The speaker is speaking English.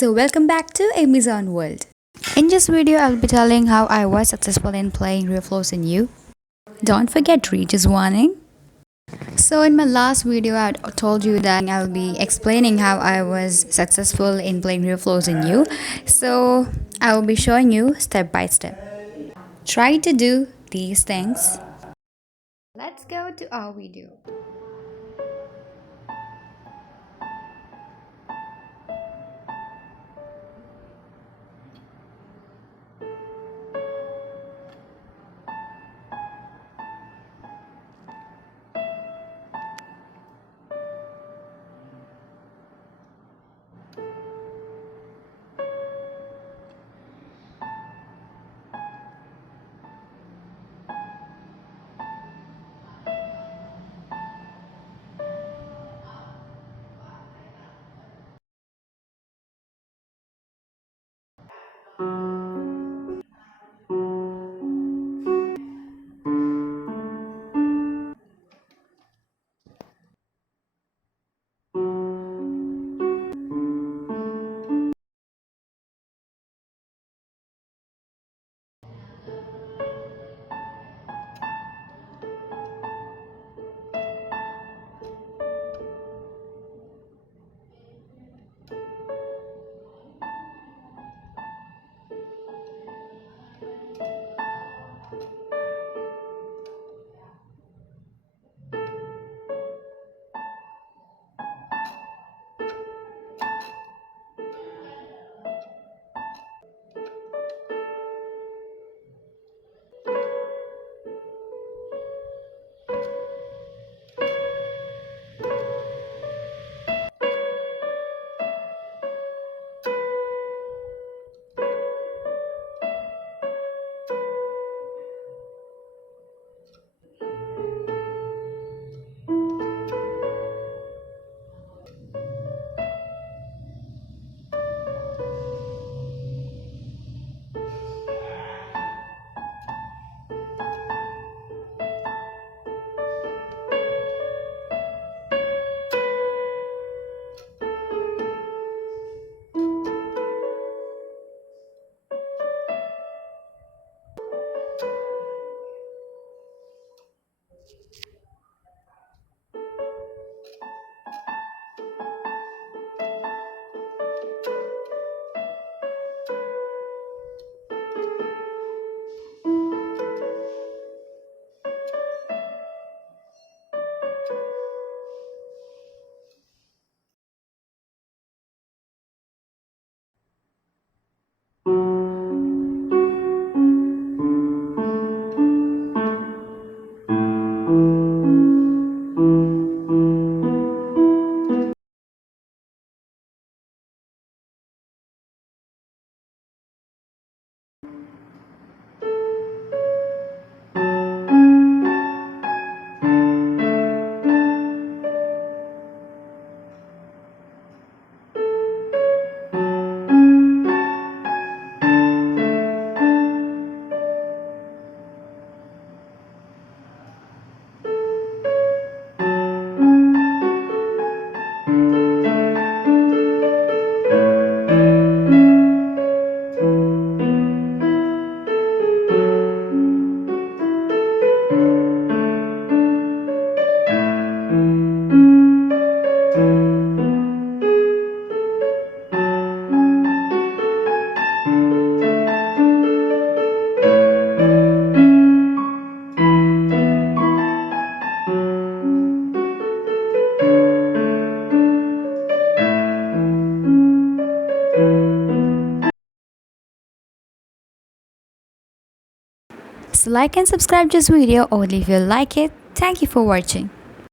So welcome back to Amazon World. In this video, I'll be telling how I was successful in playing Real Flows in You. Don't forget Regis warning. So in my last video, I told you that I'll be explaining how I was successful in playing Real Flows in You. So I will be showing you step by step. Try to do these things. Let's go to our video. So like and subscribe this video only if you like it. Thank you for watching.